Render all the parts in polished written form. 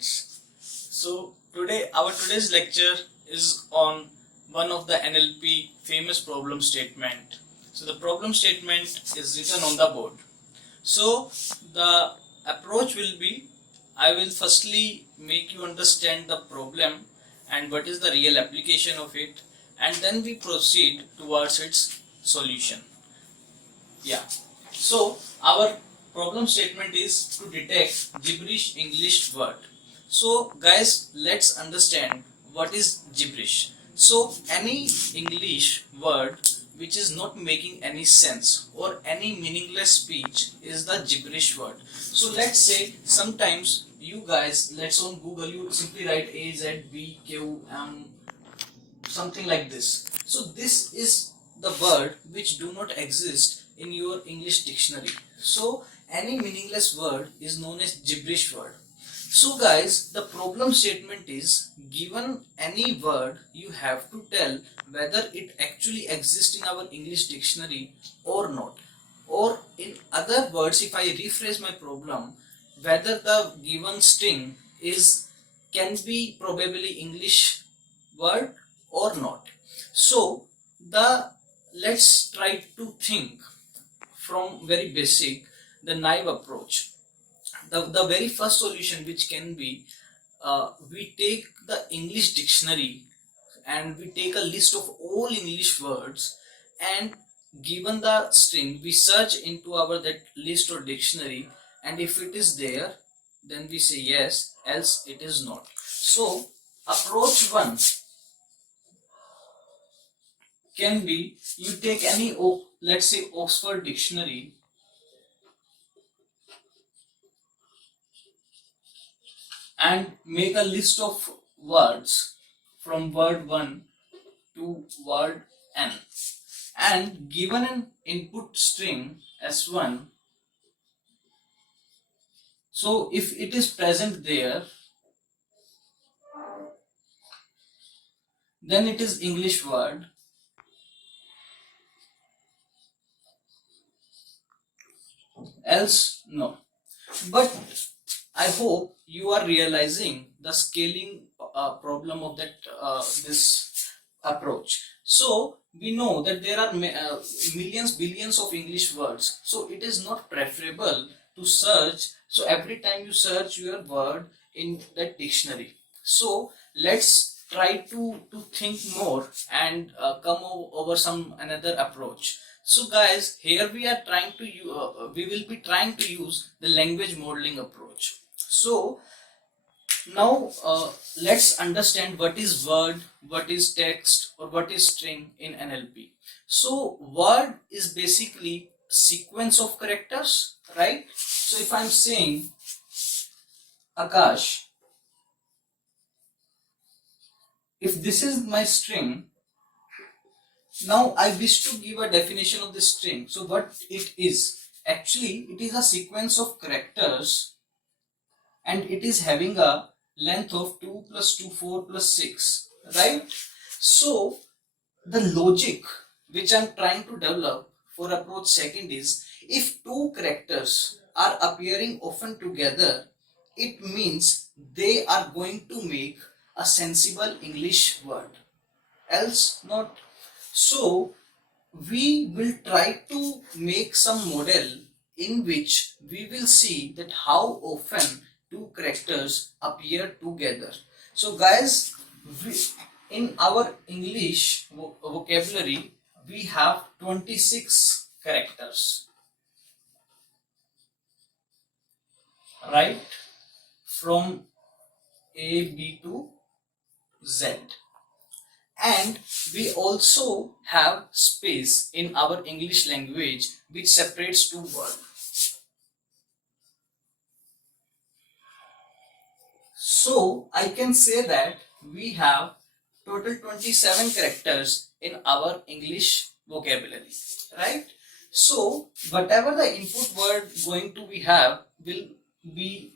friends. So today's lecture is on one of the NLP famous problem statement. So the problem statement is written on the board. So the approach will be, I will firstly make you understand the problem and what is the real application of it, and then we proceed towards its solution. Yeah. So our problem statement is to detect gibberish English word. So guys, let's understand what is gibberish. So any English word which is not making any sense or any meaningless speech is the gibberish word. So let's say sometimes you guys, let's on Google, you simply write A Z B Q M, something like this. So this is the word which do not exist in your English dictionary. So any meaningless word is known as gibberish word. So guys, the problem statement is, given any word, you have to tell whether it actually exists in our English dictionary or not. Or in other words, if I rephrase my problem, whether the given string can be probably English word or not. So let's try to think from very basic, the naive approach. The very first solution which can be, we take the English dictionary and we take a list of all English words, and given the string we search into our that list or dictionary, and if it is there then we say yes, else it is not. So approach 1 can be, you take any, let's say Oxford dictionary, and make a list of words from word 1 to word n, and given an input string s1, so if it is present there then it is English word, else no. But I hope you are realizing the scaling problem of that this approach. So we know that there are millions, billions of English words. So it is not preferable to search. So every time you search your word in that dictionary. So let's try to think more and come over some another approach. So guys, here we are trying to we will be trying to use the language modeling approach. So now let's understand what is word, what is text, or what is string in NLP. So word is basically sequence of characters, right? So if I'm saying Akash, if this is my string, now I wish to give a definition of this string. So what it is, actually it is a sequence of characters, and it is having a length of 2 plus 2, 4 plus 6, right? So the logic which I'm trying to develop for approach second is, if two characters are appearing often together, it means they are going to make a sensible English word, else not. So we will try to make some model in which we will see that how often two characters appear together. So guys, in our English vocabulary we have 26 characters, right, from A, B to Z, and we also have space in our English language which separates two words. So I can say that we have total 27 characters in our English vocabulary, right? So whatever the input word going to we have will be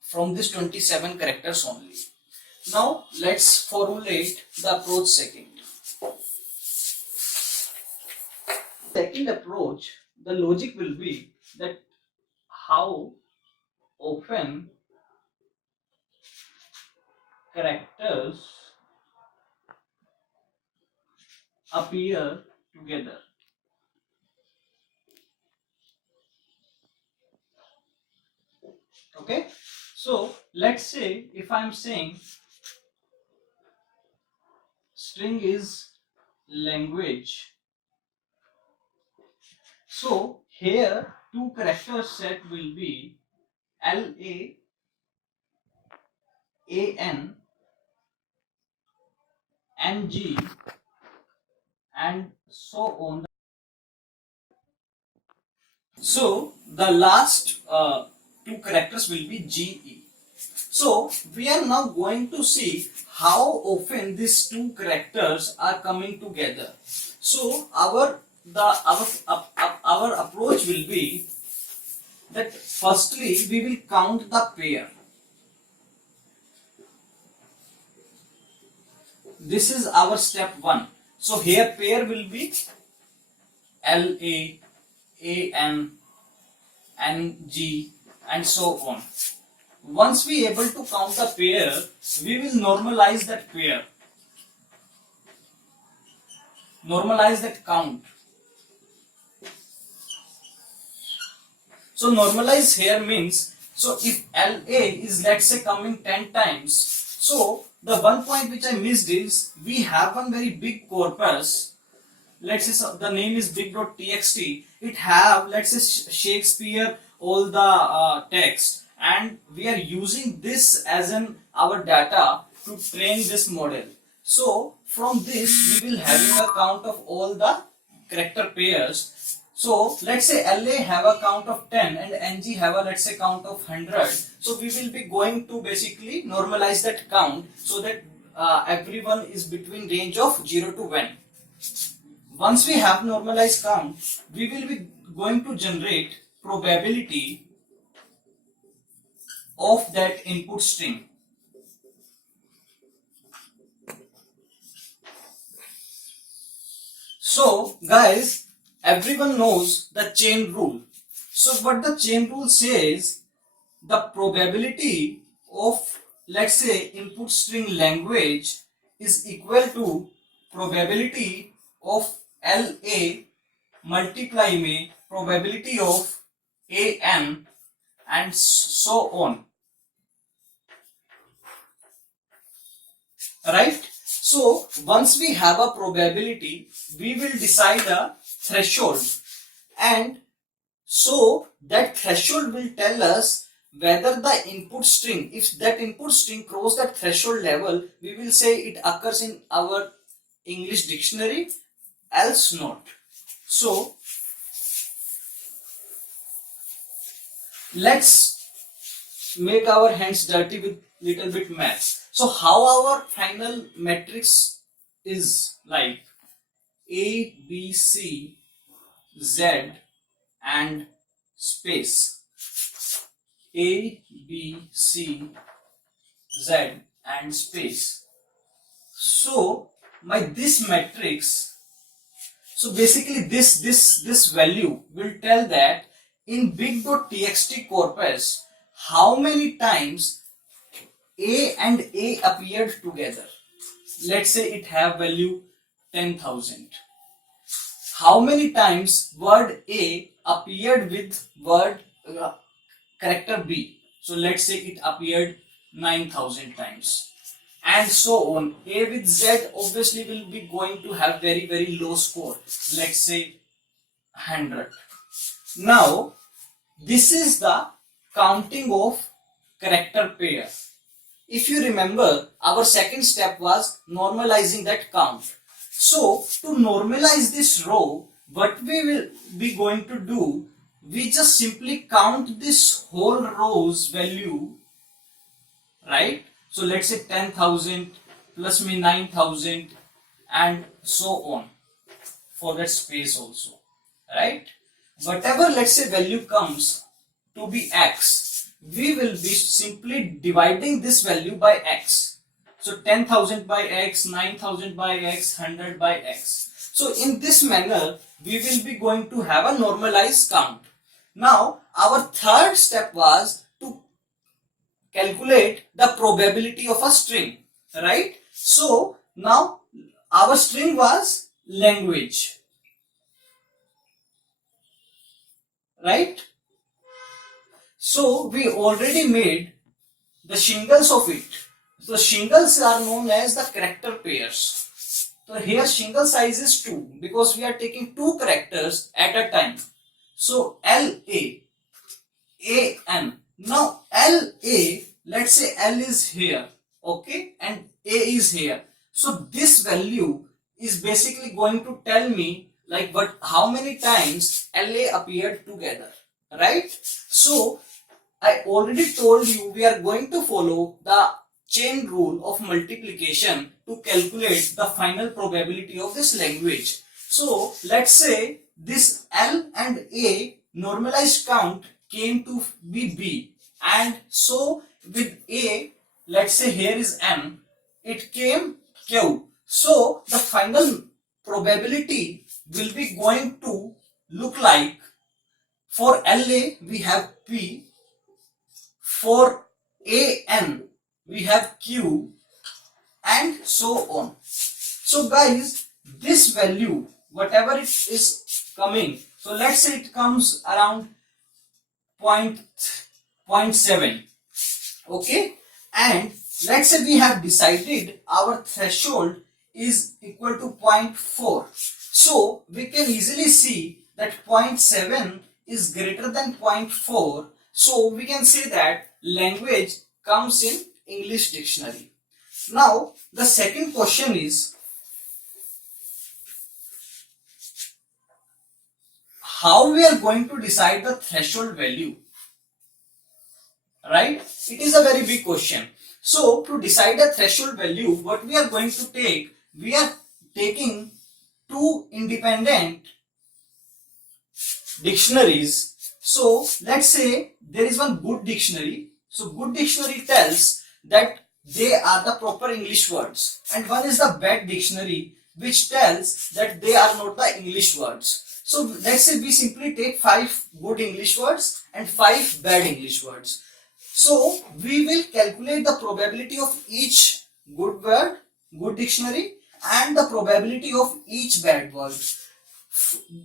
from this 27 characters only. Now let's formulate the approach second. Second approach, the logic will be that how often characters appear together. Okay, so let's say if I'm saying string is language, so here two character set will be LAAN NG and so on. So the last two characters will be GE. So we are now going to see how often these two characters are coming together. So our approach will be that firstly we will count the pair. This is our step 1. So here pair will be LAAN NG and so on. Once we able to count the pair, we will normalize that pair. Normalize that count. So normalize here means, so if LA is let's say coming 10 times, so the one point which I missed is we have one very big corpus. Let's say the name is big.txt. It have let's say Shakespeare all the text, and we are using this as an our data to train this model. So from this we will having a count of all the character pairs. So let's say LA have a count of 10 and NG have a let's say count of 100. So we will be going to basically normalize that count so that everyone is between range of 0 to 1. Once we have normalized count, we will be going to generate probability of that input string. So guys, everyone knows the chain rule. So what the chain rule says, the probability of let's say input string language is equal to probability of LA multiply में probability of AN and so on. Right? So once we have a probability, we will decide a threshold, and so that threshold will tell us whether the input string, if that input string cross that threshold level, we will say it occurs in our English dictionary, else not. So let's make our hands dirty with little bit math. So how our final matrix is like A, B, C, Z and space. A, B, C, Z and space. So this matrix, so basically this value will tell that in big.txt corpus how many times A and A appeared together. Let's say it have value 10,000. How many times word A appeared with word character B? So let's say it appeared 9,000 times. And so on. A with Z obviously will be going to have very low score. Let's say 100. Now this is the counting of character pair. If you remember, our second step was normalizing that count. So to normalize this row, what we will be going to do, we just simply count this whole row's value, right? So let's say 10,000 plus me 9,000 and so on for that space also, right? Whatever let's say value comes to be x, we will be simply dividing this value by x. So 10,000 by x, 9,000 by x, 100 by x. So in this manner, we will be going to have a normalized count. Now our third step was to calculate the probability of a string. right? So now our string was language, right? So we already made the shingles of it. So shingles are known as the character pairs. So here shingle size is 2 because we are taking 2 characters at a time. So L A N. Now L A, let's say L is here, okay, and A is here. So this value is basically going to tell me like how many times LA appeared together, right? So I already told you we are going to follow the chain rule of multiplication to calculate the final probability of this language. So let's say this L and A normalized count came to be B, and so with A, let's say here is M, it came Q. So the final probability will be going to look like, for LA we have P, for AN we have Q, and so on. So guys, this value, whatever it is coming, so let's say it comes around point 0.7, okay, and let's say we have decided our threshold is equal to 0.4. So we can easily see that 0.7 is greater than 0.4. So we can say that language comes in English dictionary. Now the second question is, how we are going to decide the threshold value, right? It is a very big question. So to decide a threshold value, what we are going to take, we are taking two independent dictionaries. So let's say there is one good dictionary. So good dictionary tells that they are the proper English words, and one is the bad dictionary which tells that they are not the English words. So let's say we simply take 5 good English words and 5 bad English words. So we will calculate the probability of each good word, good dictionary, and the probability of each bad word.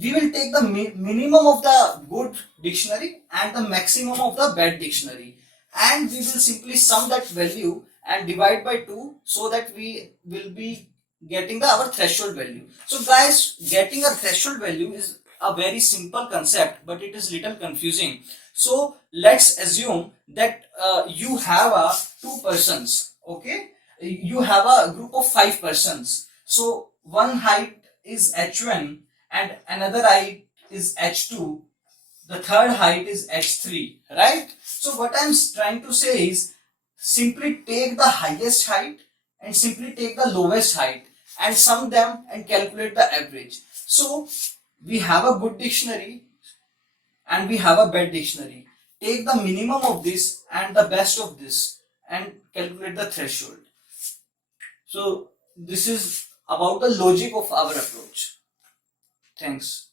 We will take the minimum of the good dictionary and the maximum of the bad dictionary, and we will simply sum that value and divide by 2, so that we will be getting our threshold value. So guys, getting a threshold value is a very simple concept, but it is little confusing. So let's assume that you have a 2 persons, okay, you have a group of 5 persons. So one height is h1 and another height is h2, the third height is h3, right? So what I'm trying to say is, simply take the highest height and simply take the lowest height and sum them and calculate the average. So we have a good dictionary and we have a bad dictionary. Take the minimum of this and the best of this and calculate the threshold. So this is about the logic of our approach. Thanks.